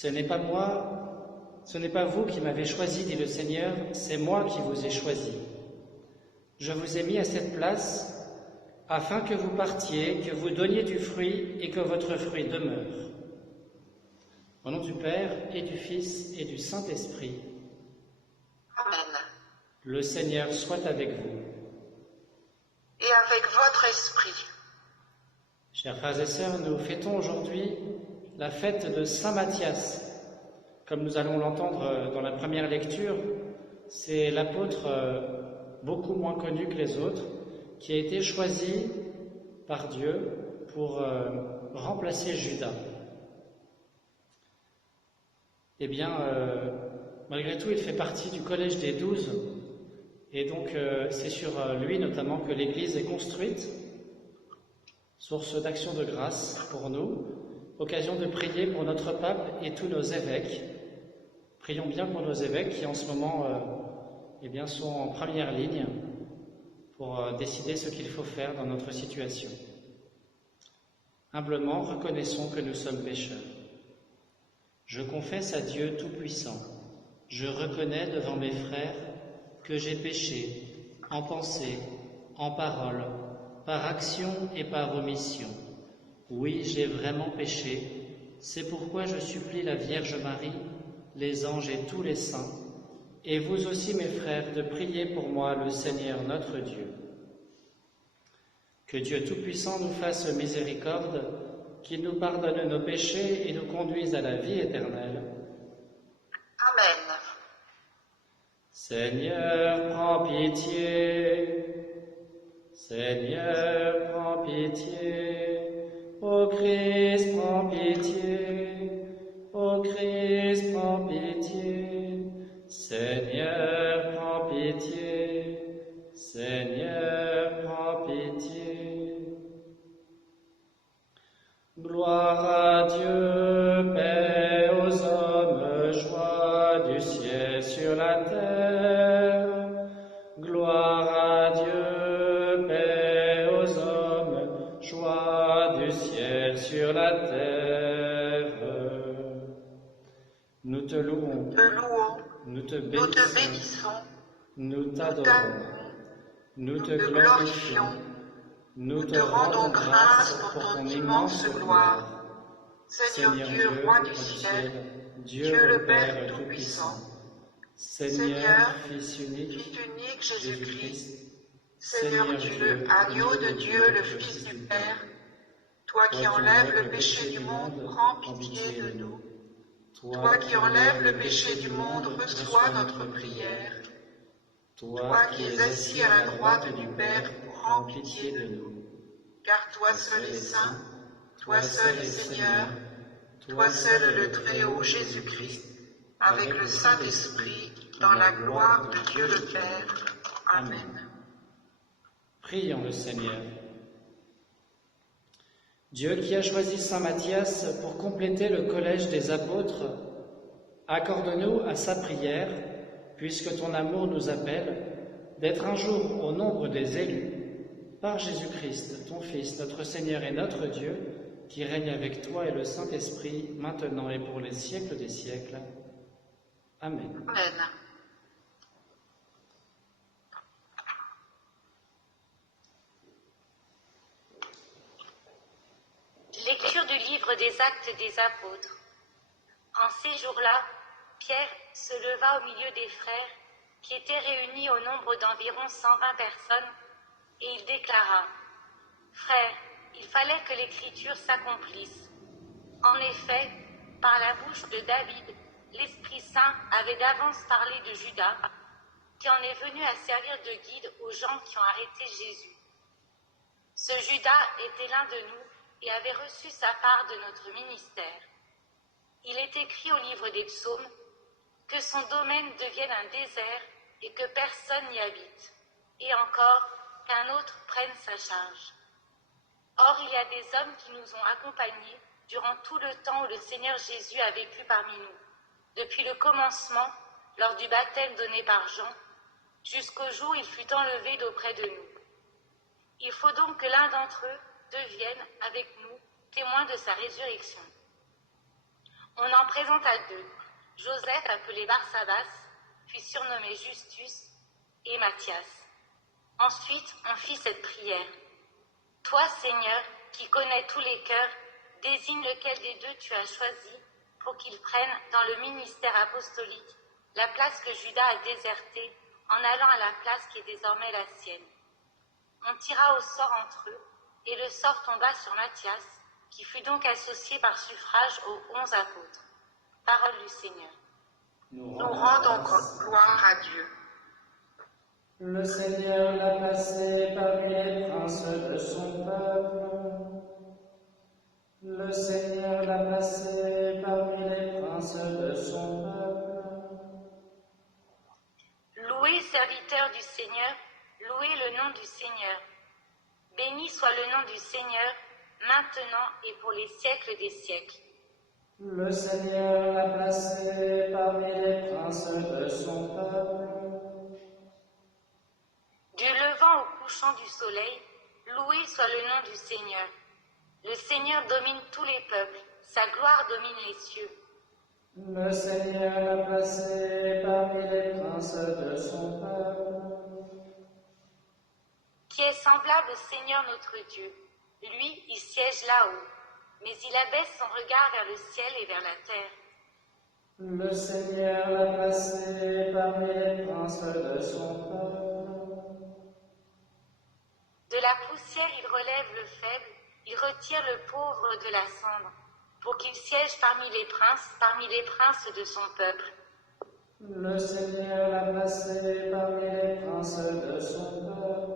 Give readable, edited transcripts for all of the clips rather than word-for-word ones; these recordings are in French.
Ce n'est pas moi, ce n'est pas vous qui m'avez choisi, dit le Seigneur, c'est moi qui vous ai choisi. Je vous ai mis à cette place afin que vous partiez, que vous donniez du fruit et que votre fruit demeure. Au nom du Père et du Fils et du Saint-Esprit. Amen. Le Seigneur soit avec vous. Et avec votre esprit. Chers frères et sœurs, nous fêtons aujourd'hui la fête de Saint Matthias. Comme nous allons l'entendre dans la première lecture, c'est l'apôtre beaucoup moins connu que les autres qui a été choisi par Dieu pour remplacer Judas. Eh bien, malgré tout, il fait partie du collège des 12, et donc c'est sur lui notamment que l'Église est construite, source d'action de grâce pour nous, occasion de prier pour notre pape et tous nos évêques. Prions bien pour nos évêques qui en ce moment eh bien, sont en première ligne pour décider ce qu'il faut faire dans notre situation. Humblement, reconnaissons que nous sommes pécheurs. Je confesse à Dieu Tout-Puissant, je reconnais devant mes frères que j'ai péché en pensée, en parole, par action et par omission. Oui, j'ai vraiment péché, c'est pourquoi je supplie la Vierge Marie, les anges et tous les saints, et vous aussi mes frères, de prier pour moi le Seigneur notre Dieu. Que Dieu Tout-Puissant nous fasse miséricorde, qu'il nous pardonne nos péchés et nous conduise à la vie éternelle. Amen. Seigneur, prends pitié. Seigneur, prends pitié. Ô Christ, prends pitié. Ô Christ, prends pitié. Seigneur, prends pitié. Seigneur, prends pitié. Gloire à Dieu, paix aux hommes, joie du ciel sur la terre. Gloire à Dieu, paix aux hommes, joie du ciel sur la terre. Nous te louons, nous te bénissons, nous t'adorons, nous te glorifions. Nous te rendons grâce pour ton immense gloire. Seigneur Dieu, roi du ciel, Dieu le Père Tout-Puissant, Seigneur, Fils unique, Jésus-Christ, Seigneur Dieu, agneau de Dieu, le Fils du Père, toi qui enlèves le péché du monde, prends pitié de nous. Toi qui enlèves le péché du monde, reçois notre prière. Toi qui es assis à la droite du Père, prends pitié de nous. Car toi seul est saint, toi seul est Seigneur, toi seul le Très-Haut Jésus-Christ, avec le Saint-Esprit, dans la gloire de Dieu le Père. Amen. Prions le Seigneur. Dieu qui a choisi Saint Matthias pour compléter le collège des apôtres, accorde-nous à sa prière, puisque ton amour nous appelle, d'être un jour au nombre des élus, par Jésus-Christ, ton Fils, notre Seigneur et notre Dieu, qui règne avec toi et le Saint-Esprit, maintenant et pour les siècles des siècles. Amen. Amen. Lecture du livre des Actes des Apôtres. En ces jours-là, Pierre se leva au milieu des frères, qui étaient réunis au nombre d'environ 120 personnes, et il déclara : « Frères, il fallait que l'Écriture s'accomplisse. En effet, par la bouche de David, l'Esprit Saint avait d'avance parlé de Judas, qui en est venu à servir de guide aux gens qui ont arrêté Jésus. Ce Judas était l'un de nous et avait reçu sa part de notre ministère. Il est écrit au livre des psaumes que son domaine devienne un désert et que personne n'y habite, et encore qu'un autre prenne sa charge. Or, il y a des hommes qui nous ont accompagnés durant tout le temps où le Seigneur Jésus a vécu parmi nous, depuis le commencement, lors du baptême donné par Jean, jusqu'au jour où il fut enlevé d'auprès de nous. Il faut donc que l'un d'entre eux devienne, avec nous, témoin de sa résurrection. On en présenta 2, Joseph appelé Barsabas, puis surnommé Justus, et Matthias. Ensuite, on fit cette prière. Toi, Seigneur, qui connais tous les cœurs, désigne lequel des 2 tu as choisi pour qu'il prenne dans le ministère apostolique la place que Judas a désertée en allant à la place qui est désormais la sienne. On tira au sort entre eux, et le sort tomba sur Matthias, qui fut donc associé par suffrage aux 11 apôtres. Parole du Seigneur. Nous rendons gloire à Dieu. Le Seigneur l'a placé parmi les princes de son peuple. Le Seigneur l'a placé parmi les princes de son peuple. Louez, serviteurs du Seigneur, louez le nom du Seigneur. Béni soit le nom du Seigneur, maintenant et pour les siècles des siècles. Le Seigneur l'a placé parmi les princes de son peuple. Du levant au couchant du soleil, loué soit le nom du Seigneur. Le Seigneur domine tous les peuples, sa gloire domine les cieux. Le Seigneur l'a placé parmi les princes de son peuple. Qui est semblable au Seigneur notre Dieu. Lui, il siège là-haut, mais il abaisse son regard vers le ciel et vers la terre. Le Seigneur l'a placé parmi les princes de son peuple. De la poussière, il relève le faible, il retire le pauvre de la cendre, pour qu'il siège parmi les princes de son peuple. Le Seigneur l'a placé parmi les princes de son peuple.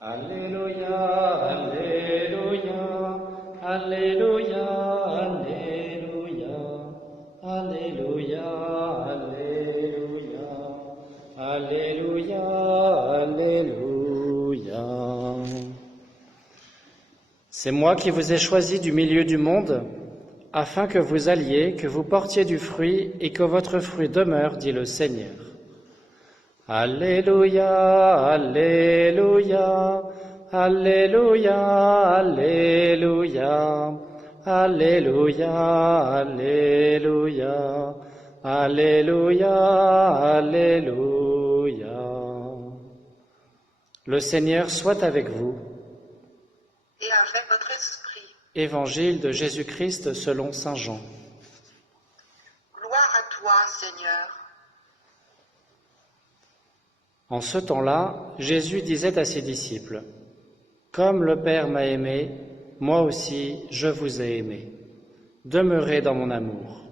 Alléluia, Alléluia, Alléluia, Alléluia, Alléluia, Alléluia, Alléluia, Alléluia. C'est moi qui vous ai choisi du milieu du monde, afin que vous alliez, que vous portiez du fruit et que votre fruit demeure, dit le Seigneur. Alléluia, Alléluia, Alléluia, Alléluia, Alléluia, Alléluia, Alléluia, Alléluia. Le Seigneur soit avec vous. Et avec votre esprit. Évangile de Jésus-Christ selon saint Jean. Gloire à toi, Seigneur. En ce temps-là, Jésus disait à ses disciples, « Comme le Père m'a aimé, moi aussi je vous ai aimé. Demeurez dans mon amour.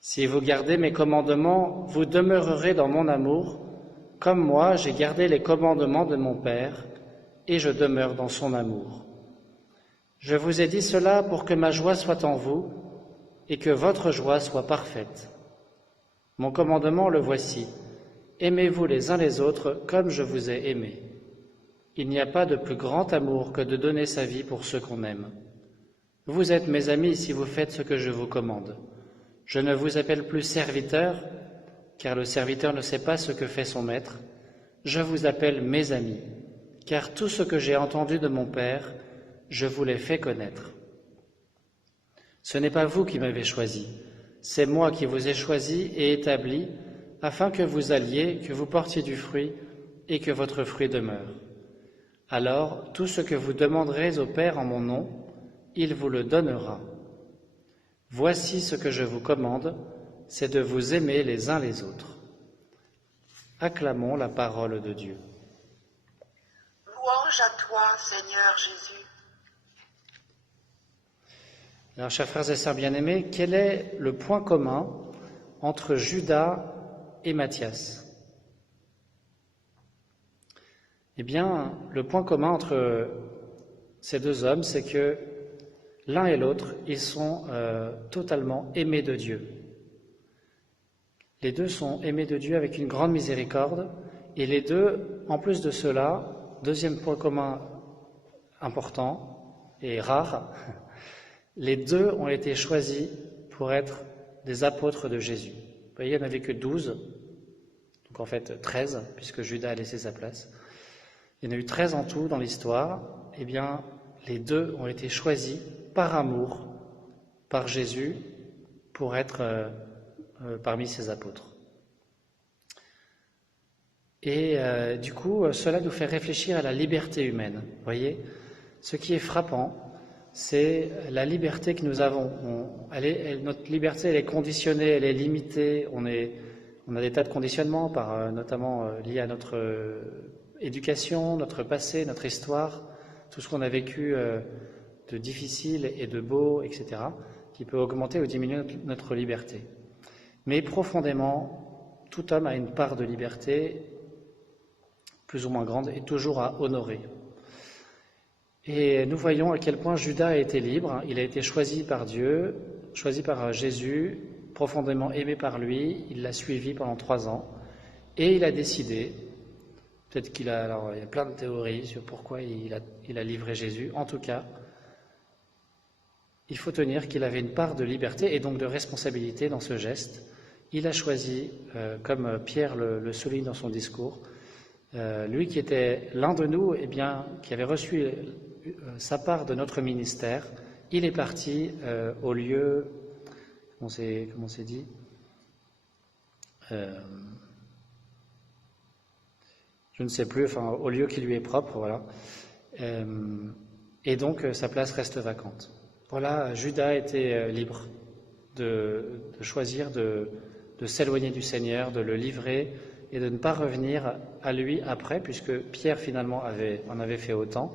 Si vous gardez mes commandements, vous demeurerez dans mon amour, comme moi j'ai gardé les commandements de mon Père, et je demeure dans son amour. Je vous ai dit cela pour que ma joie soit en vous, et que votre joie soit parfaite. Mon commandement, le voici. Aimez-vous les uns les autres comme je vous ai aimé. Il n'y a pas de plus grand amour que de donner sa vie pour ceux qu'on aime. Vous êtes mes amis si vous faites ce que je vous commande. Je ne vous appelle plus serviteur, car le serviteur ne sait pas ce que fait son maître. Je vous appelle mes amis, car tout ce que j'ai entendu de mon Père, je vous l'ai fait connaître. Ce n'est pas vous qui m'avez choisi, c'est moi qui vous ai choisi et établi, afin que vous alliez, que vous portiez du fruit et que votre fruit demeure. Alors, tout ce que vous demanderez au Père en mon nom, il vous le donnera. Voici ce que je vous commande, c'est de vous aimer les uns les autres. Acclamons la parole de Dieu. Louange à toi, Seigneur Jésus. Alors, chers frères et sœurs bien-aimés, quel est le point commun entre Judas et Matthias? Eh bien, le point commun entre ces deux hommes, c'est que l'un et l'autre, ils sont totalement aimés de Dieu. Les deux sont aimés de Dieu avec une grande miséricorde, et les deux, en plus de cela, deuxième point commun important et rare, les deux ont été choisis pour être des apôtres de Jésus. Vous voyez, il n'y en avait que 12, donc en fait 13, puisque Judas a laissé sa place. Il y en a eu 13 en tout dans l'histoire. Eh bien, les deux ont été choisis par amour, par Jésus, pour être parmi ses apôtres. Et du coup, cela nous fait réfléchir à la liberté humaine. Vous voyez, ce qui est frappant, c'est la liberté que nous avons. Notre liberté, elle est conditionnée, elle est limitée. On a des tas de conditionnements, notamment liés à notre éducation, notre passé, notre histoire, tout ce qu'on a vécu de difficile et de beau, etc., qui peut augmenter ou diminuer notre liberté. Mais profondément, tout homme a une part de liberté, plus ou moins grande, et toujours à honorer. Et nous voyons à quel point Judas a été libre. Il a été choisi par Dieu, choisi par Jésus, profondément aimé par lui. Il l'a suivi pendant 3 ans. Et il a décidé, peut-être il y a plein de théories sur pourquoi il a livré Jésus. En tout cas, il faut tenir qu'il avait une part de liberté et donc de responsabilité dans ce geste. Il a choisi, comme Pierre le souligne dans son discours, lui qui était l'un de nous, qui avait reçu sa part de notre ministère, il est parti au lieu, comment c'est dit, je ne sais plus, au lieu qui lui est propre, voilà. Et donc sa place reste vacante. Voilà, Judas était libre de choisir de s'éloigner du Seigneur, de le livrer et de ne pas revenir à lui après, puisque Pierre finalement en avait fait autant,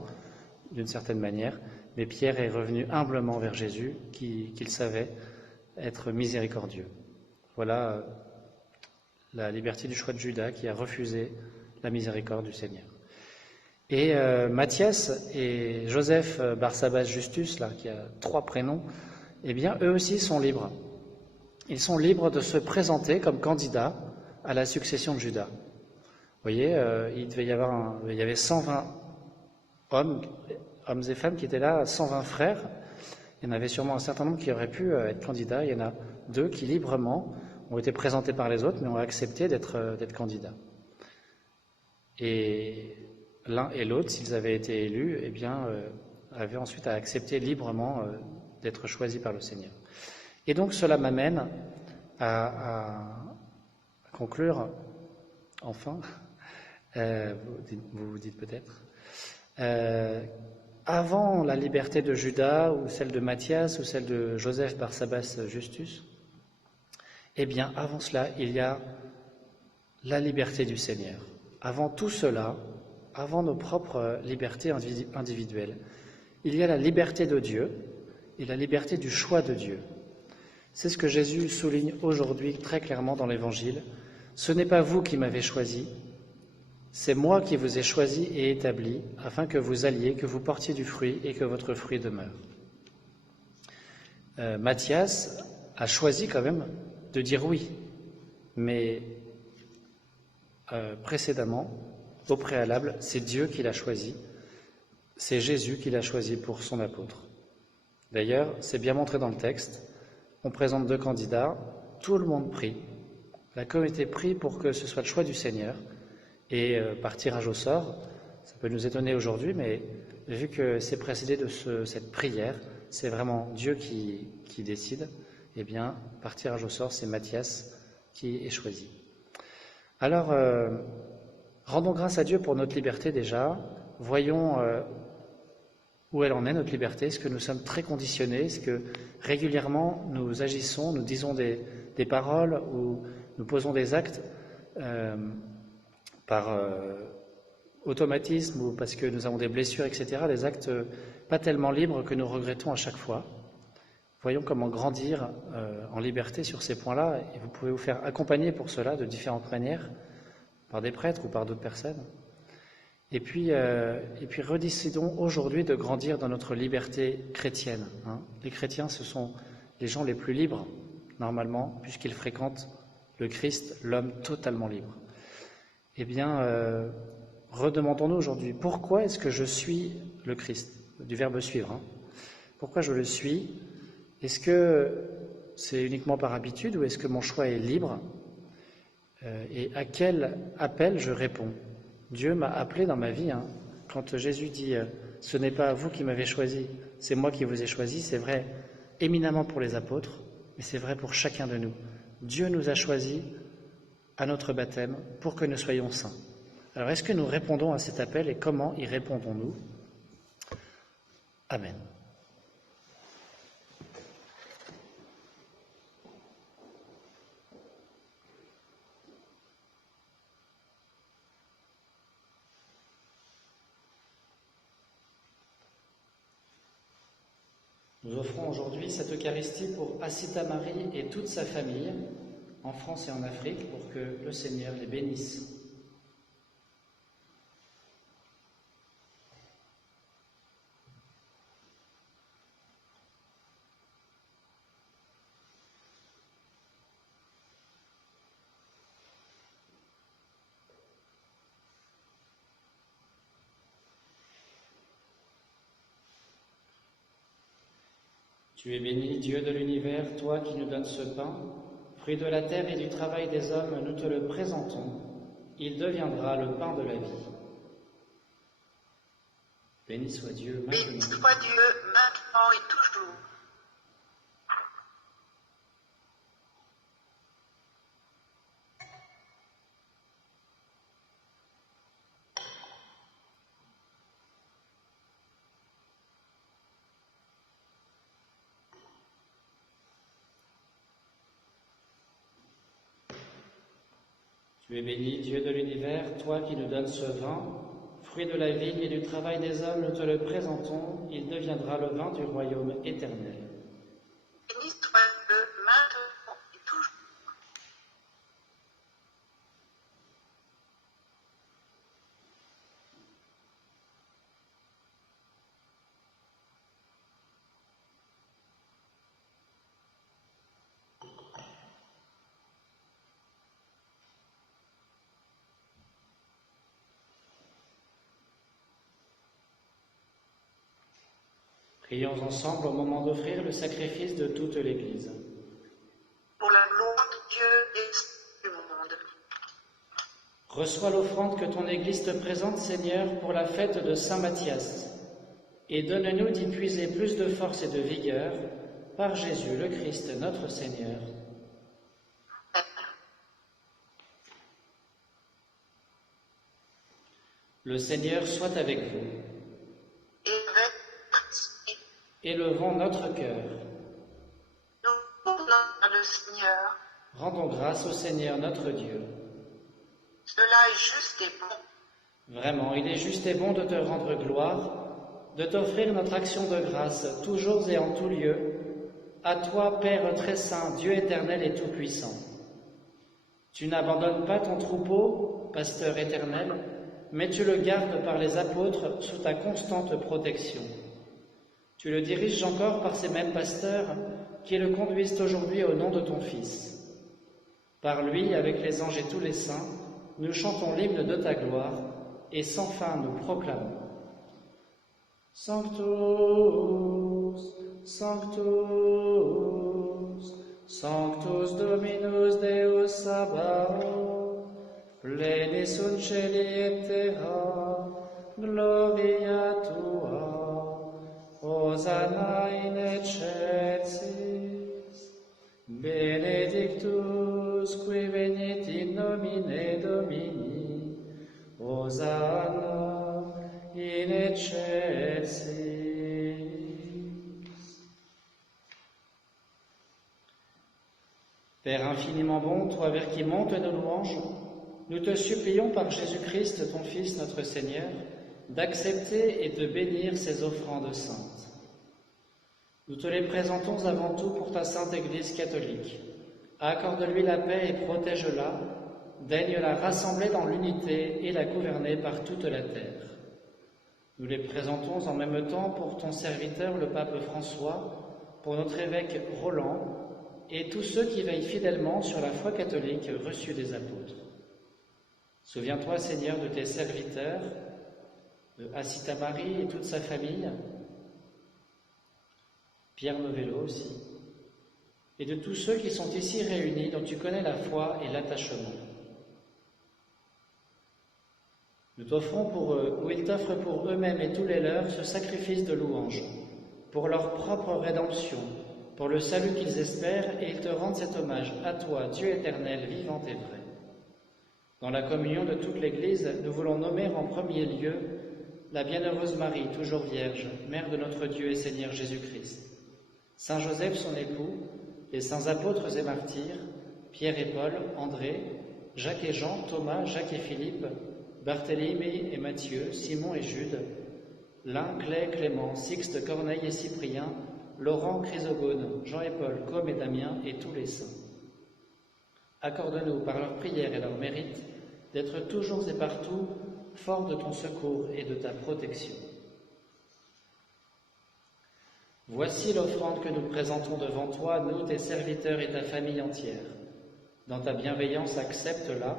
d'une certaine manière, mais Pierre est revenu humblement vers Jésus, qu'il savait être miséricordieux. Voilà la liberté du choix de Judas qui a refusé la miséricorde du Seigneur. Et Matthias et Joseph Barsabas Justus, là, qui a 3 prénoms, eux aussi sont libres. Ils sont libres de se présenter comme candidats à la succession de Judas. Vous voyez, il y avait 120 hommes et femmes qui étaient là, 120 frères. Il y en avait sûrement un certain nombre qui auraient pu être candidats. Il y en a 2 qui librement ont été présentés par les autres, mais ont accepté d'être candidats. Et l'un et l'autre, s'ils avaient été élus, avaient ensuite à accepter librement d'être choisis par le Seigneur. Et donc cela m'amène à conclure, enfin, vous dites peut-être, avant la liberté de Judas, ou celle de Matthias, ou celle de Joseph Barsabas Justus, avant cela, il y a la liberté du Seigneur. Avant tout cela, avant nos propres libertés individuelles, il y a la liberté de Dieu et la liberté du choix de Dieu. C'est ce que Jésus souligne aujourd'hui très clairement dans l'Évangile. Ce n'est pas vous qui m'avez choisi, c'est moi qui vous ai choisi et établi, afin que vous alliez, que vous portiez du fruit et que votre fruit demeure. Matthias a choisi quand même de dire oui, mais précédemment, au préalable, c'est Dieu qui l'a choisi, c'est Jésus qui l'a choisi pour son apôtre. D'ailleurs, c'est bien montré dans le texte, on présente 2 candidats, tout le monde prie, la communauté prie pour que ce soit le choix du Seigneur, et par tirage au sort, ça peut nous étonner aujourd'hui, mais vu que c'est précédé de cette prière, c'est vraiment Dieu qui décide, par tirage au sort, c'est Matthias qui est choisi. Alors, rendons grâce à Dieu pour notre liberté déjà, voyons où elle en est, notre liberté. Est-ce que nous sommes très conditionnés? Est-ce que régulièrement nous agissons, nous disons des paroles ou nous posons des actes par automatisme ou parce que nous avons des blessures, etc., des actes pas tellement libres que nous regrettons à chaque fois? Voyons comment grandir en liberté sur ces points-là, et vous pouvez vous faire accompagner pour cela de différentes manières, par des prêtres ou par d'autres personnes. Et puis redécidons aujourd'hui de grandir dans notre liberté chrétienne. Les chrétiens, ce sont les gens les plus libres, normalement, puisqu'ils fréquentent le Christ, l'homme totalement libre. Redemandons-nous aujourd'hui, pourquoi est-ce que je suis le Christ? Du verbe suivre. Pourquoi je le suis? Est-ce que c'est uniquement par habitude ou est-ce que mon choix est libre? Et à quel appel je réponds? Dieu m'a appelé dans ma vie. Quand Jésus dit « Ce n'est pas vous qui m'avez choisi, c'est moi qui vous ai choisi, c'est vrai éminemment pour les apôtres, mais c'est vrai pour chacun de nous. Dieu nous a choisis à notre baptême pour que nous soyons saints. Alors est-ce que nous répondons à cet appel et comment y répondons-nous? Amen. Nous offrons aujourd'hui cette Eucharistie pour Asita Marie et toute sa famille, en France et en Afrique, pour que le Seigneur les bénisse. Tu es béni, Dieu de l'univers, toi qui nous donnes ce pain, fruit de la terre et du travail des hommes, nous te le présentons. Il deviendra le pain de la vie. Béni soit Dieu maintenant. Béni soit Dieu maintenant et toujours. Tu es béni, Dieu de l'univers, toi qui nous donnes ce vin, fruit de la vigne et du travail des hommes, nous te le présentons, il deviendra le vin du royaume éternel. Béni soit Dieu maintenant et toujours. Prions ensemble au moment d'offrir le sacrifice de toute l'Église. Pour la gloire de Dieu et du monde. Reçois l'offrande que ton Église te présente, Seigneur, pour la fête de Saint Matthias, et donne-nous d'y puiser plus de force et de vigueur, par Jésus le Christ, notre Seigneur. Le Seigneur soit avec vous. Et avec Christ. Élevons notre cœur. Nous tournons vers le Seigneur. Rendons grâce au Seigneur notre Dieu. Cela est juste et bon. Vraiment, il est juste et bon de te rendre gloire, de t'offrir notre action de grâce, toujours et en tout lieu, à toi, Père très saint, Dieu éternel et tout-puissant. Tu n'abandonnes pas ton troupeau, pasteur éternel, mais tu le gardes par les apôtres sous ta constante protection. Tu le diriges encore par ces mêmes pasteurs qui le conduisent aujourd'hui au nom de ton Fils. Par lui, avec les anges et tous les saints, nous chantons l'hymne de ta gloire et sans fin nous proclamons. Sanctus, Sanctus, Sanctus Dominus Deus Sabaoth, pleni sunt celi et terra, gloria tua, Hosanna in excelsis, benedictus qui venit in nomine Domini, Hosanna in excelsis. Père infiniment bon, toi vers qui montent nos louanges, nous te supplions par Jésus-Christ, ton Fils, notre Seigneur, d'accepter et de bénir ces offrandes saintes. Nous te les présentons avant tout pour ta sainte Église catholique. Accorde-lui la paix et protège-la, daigne la rassembler dans l'unité et la gouverner par toute la terre. Nous les présentons en même temps pour ton serviteur, le pape François, pour notre évêque Roland et tous ceux qui veillent fidèlement sur la foi catholique reçue des apôtres. Souviens-toi, Seigneur, de tes serviteurs, de Asita Marie et toute sa famille, Pierre Novello aussi, et de tous ceux qui sont ici réunis, dont tu connais la foi et l'attachement. Nous t'offrons pour eux, ou ils t'offrent pour eux-mêmes et tous les leurs, ce sacrifice de louange, pour leur propre rédemption, pour le salut qu'ils espèrent, et ils te rendent cet hommage à toi, Dieu éternel, vivant et vrai. Dans la communion de toute l'Église, nous voulons nommer en premier lieu la bienheureuse Marie, toujours vierge, mère de notre Dieu et Seigneur Jésus-Christ, Saint Joseph son époux, les saints apôtres et martyrs, Pierre et Paul, André, Jacques et Jean, Thomas, Jacques et Philippe, Barthélemy et Matthieu, Simon et Jude, Lin, Clay, Clément, Sixte, Corneille et Cyprien, Laurent, Chrysogone, Jean et Paul, Com et Damien et tous les saints. Accorde-nous par leurs prières et leurs mérites d'être toujours et partout forts de ton secours et de ta protection. Voici l'offrande que nous présentons devant toi, nous, tes serviteurs et ta famille entière. Dans ta bienveillance, accepte-la.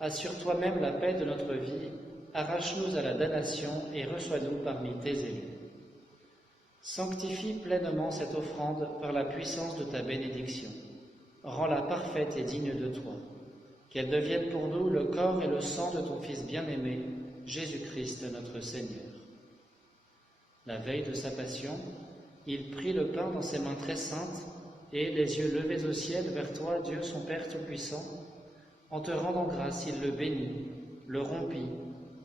Assure toi-même la paix de notre vie, arrache-nous à la damnation et reçois-nous parmi tes élus. Sanctifie pleinement cette offrande par la puissance de ta bénédiction. Rends-la parfaite et digne de toi, qu'elle devienne pour nous le corps et le sang de ton Fils bien-aimé, Jésus-Christ notre Seigneur. La veille de sa passion, il prit le pain dans ses mains très saintes et, les yeux levés au ciel vers toi, Dieu son Père Tout-Puissant, en te rendant grâce, il le bénit, le rompit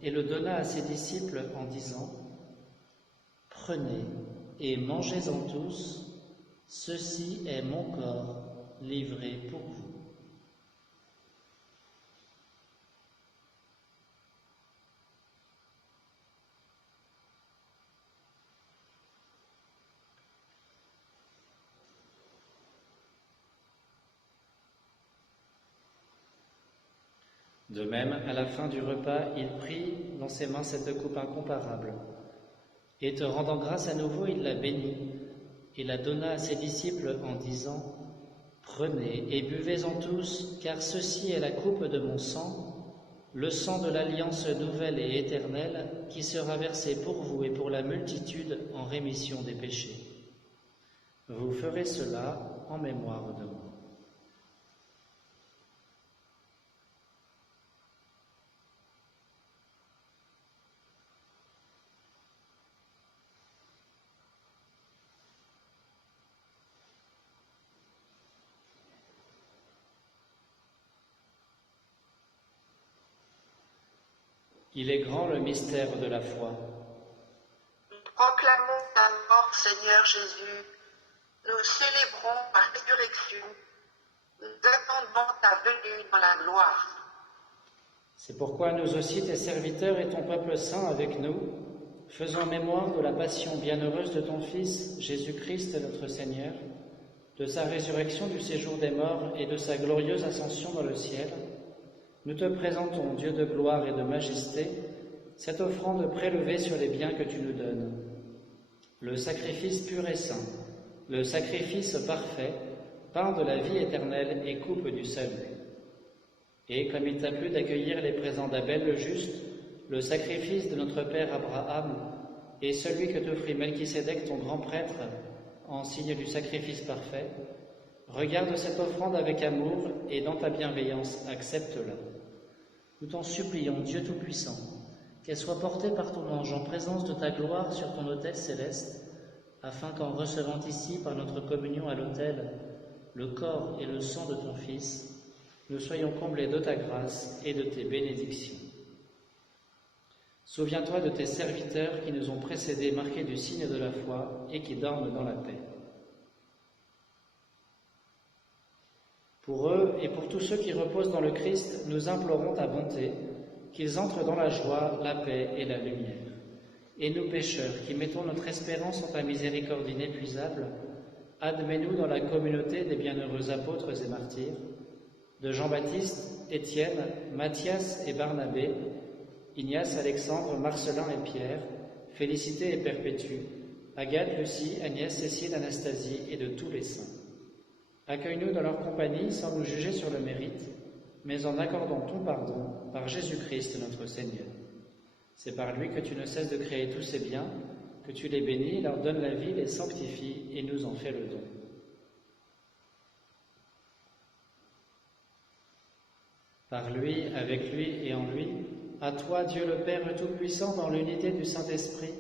et le donna à ses disciples en disant : « Prenez et mangez-en tous, ceci est mon corps livré pour vous. » De même, à la fin du repas, il prit dans ses mains cette coupe incomparable, et te rendant grâce à nouveau, il la bénit, et la donna à ses disciples en disant : « Prenez et buvez-en tous, car ceci est la coupe de mon sang, le sang de l'alliance nouvelle et éternelle, qui sera versé pour vous et pour la multitude en rémission des péchés. Vous ferez cela en mémoire de moi. » Il est grand le mystère de la foi. Nous proclamons ta mort, Seigneur Jésus. Nous célébrons ta résurrection. Nous attendons ta venue dans la gloire. C'est pourquoi nous aussi, tes serviteurs et ton peuple saint avec nous, faisons mémoire de la passion bienheureuse de ton Fils, Jésus-Christ notre Seigneur, de sa résurrection du séjour des morts et de sa glorieuse ascension dans le ciel. Nous te présentons, Dieu de gloire et de majesté, cette offrande prélevée sur les biens que tu nous donnes. Le sacrifice pur et saint, le sacrifice parfait, pain de la vie éternelle et coupe du salut. Et comme il t'a plu d'accueillir les présents d'Abel le juste, le sacrifice de notre père Abraham et celui que t'offrit Melchisédek ton grand prêtre en signe du sacrifice parfait, regarde cette offrande avec amour et dans ta bienveillance, accepte-la. Nous t'en supplions, Dieu Tout-Puissant, qu'elle soit portée par ton ange en présence de ta gloire sur ton autel céleste, afin qu'en recevant ici, par notre communion à l'autel, le corps et le sang de ton Fils, nous soyons comblés de ta grâce et de tes bénédictions. Souviens-toi de tes serviteurs qui nous ont précédés, marqués du signe de la foi et qui dorment dans la paix. Pour eux et pour tous ceux qui reposent dans le Christ, nous implorons ta bonté, qu'ils entrent dans la joie, la paix et la lumière. Et nous pécheurs, qui mettons notre espérance en ta miséricorde inépuisable, admets-nous dans la communauté des bienheureux apôtres et martyrs, de Jean-Baptiste, Étienne, Matthias et Barnabé, Ignace, Alexandre, Marcelin et Pierre, Félicité et Perpétue, Agathe, Lucie, Agnès, Cécile, Anastasie et de tous les saints. Accueille-nous dans leur compagnie sans nous juger sur le mérite, mais en accordant ton pardon par Jésus-Christ notre Seigneur. C'est par lui que tu ne cesses de créer tous ces biens, que tu les bénis, leur donnes la vie, les sanctifies et nous en fais le don. Par lui, avec lui et en lui, À toi, Dieu le Père Tout-Puissant, dans l'unité du Saint-Esprit,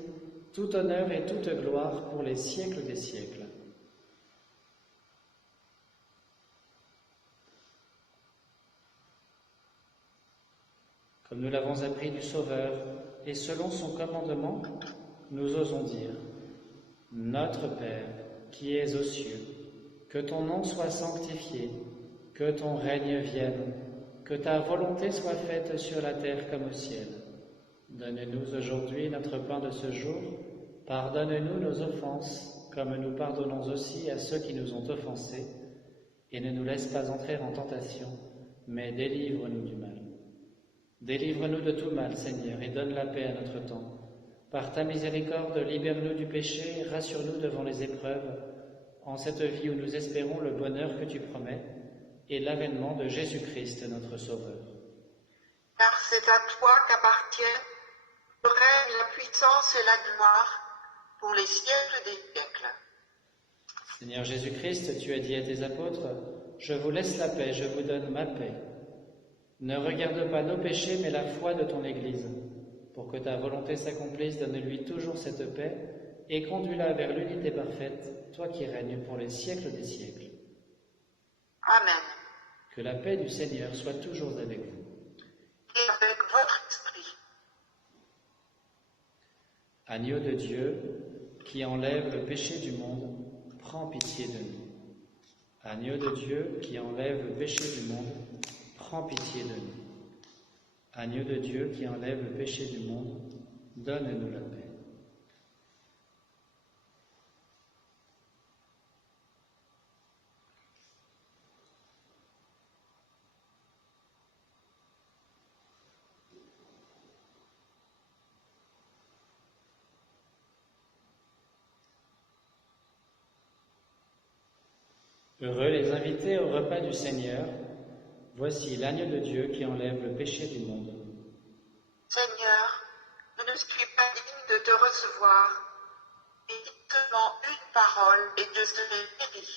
tout honneur et toute gloire pour les siècles des siècles. Comme nous l'avons appris du Sauveur, et selon son commandement, nous osons dire : Notre Père, qui es aux cieux, que ton nom soit sanctifié, que ton règne vienne, que ta volonté soit faite sur la terre comme au ciel. Donne-nous aujourd'hui notre pain de ce jour. Pardonne-nous nos offenses, comme nous pardonnons aussi à ceux qui nous ont offensés. Et ne nous laisse pas entrer en tentation, mais délivre-nous du mal. Délivre-nous de tout mal, Seigneur, et donne la paix à notre temps. Par ta miséricorde, libère-nous du péché, rassure-nous devant les épreuves, en cette vie où nous espérons le bonheur que tu promets, et l'avènement de Jésus-Christ, notre Sauveur. Car c'est à toi qu'appartiennent le règne, la puissance et la gloire pour les siècles des siècles. Seigneur Jésus-Christ, tu as dit à tes apôtres : Je vous laisse la paix, je vous donne ma paix. Ne regarde pas nos péchés, mais la foi de ton Église. Pour que ta volonté s'accomplisse, donne-lui toujours cette paix et conduis-la vers l'unité parfaite, toi qui règnes pour les siècles des siècles. Amen. Que la paix du Seigneur soit toujours avec vous. Et avec votre esprit. Agneau de Dieu, qui enlève le péché du monde, prends pitié de nous. Agneau de Dieu, qui enlève le péché du monde, prends pitié de nous. Agneau de Dieu, qui enlève le péché du monde, donne-nous la paix. Heureux les invités au repas du Seigneur. Voici l'agneau de Dieu qui enlève le péché du monde. Seigneur, je ne suis pas digne de te recevoir, mais dis seulement une parole et je serai guéri.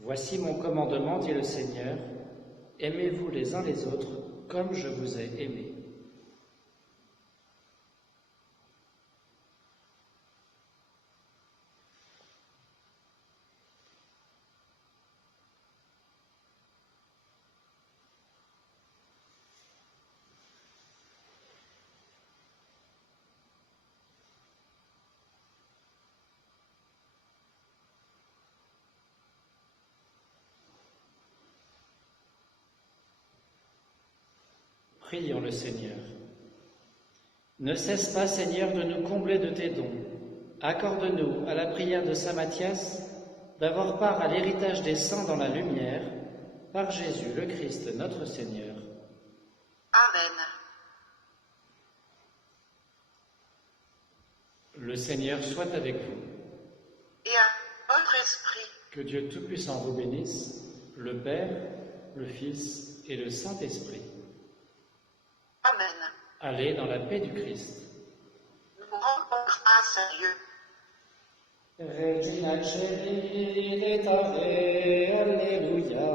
Voici mon commandement, dit le Seigneur, aimez-vous les uns les autres comme je vous ai aimés. Prions le Seigneur. Ne cesse pas, Seigneur, de nous combler de tes dons. Accorde-nous, à la prière de saint Matthias, d'avoir part à l'héritage des saints dans la lumière, par Jésus le Christ, notre Seigneur. Amen. Le Seigneur soit avec vous. Et à votre esprit. Que Dieu Tout-Puissant vous bénisse, le Père, le Fils et le Saint-Esprit. Amen. Allez dans la paix du Christ. Nous rendons grâce à Dieu. Regina Celi et Alleluia.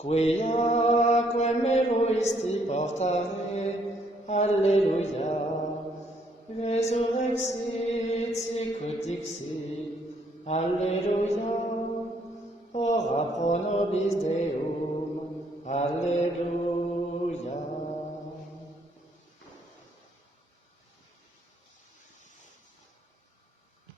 quia quem egoisti portare, alleluia, resurrexit sicut dixit, alleluia.